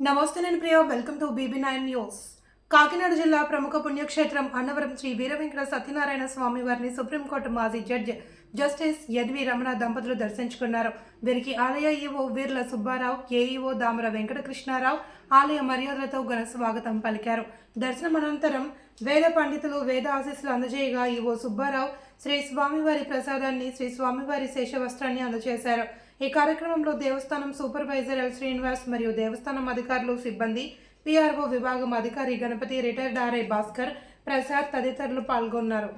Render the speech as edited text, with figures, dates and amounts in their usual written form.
నమస్తే నేను Priya welcome to BB9 news. Kakinada జిల్లా ప్రముఖ పుణ్యక్షేత్రం అన్నవరం శ్రీ వీర వెంకట సత్యనారాయణ స్వామి వారిని సుప్రీంకోర్టు మాజీ జడ్జి జస్టిస్ యద్వి రమణ దంపతులు దర్శించుకున్నారు. వీరికి ఆలయ ఈవో వీర్ల సుబ్బారావు, ఏఈఓ దామర వెంకటకృష్ణారావు ఆలయ మర్యాదలతో ఘన స్వాగతం పలికారు. దర్శనం అనంతరం వేద పండితులు వేద ఆశీస్సులు అందజేయగా ఈవో సుబ్బారావు శ్రీ స్వామివారి ప్రసాదాన్ని, శ్రీ స్వామివారి శేషవస్త్రాన్ని అందజేశారు. ఈ కార్యక్రమంలో దేవస్థానం సూపర్వైజర్ ఎల్ శ్రీనివాస్ మరియు దేవస్థానం అధికారులు, సిబ్బంది, పిఆర్ఓ విభాగం అధికారి గణపతి, రిటైర్డ్ ఆర్ఐ భాస్కర్, ప్రసాద్ తదితరులు పాల్గొన్నారు.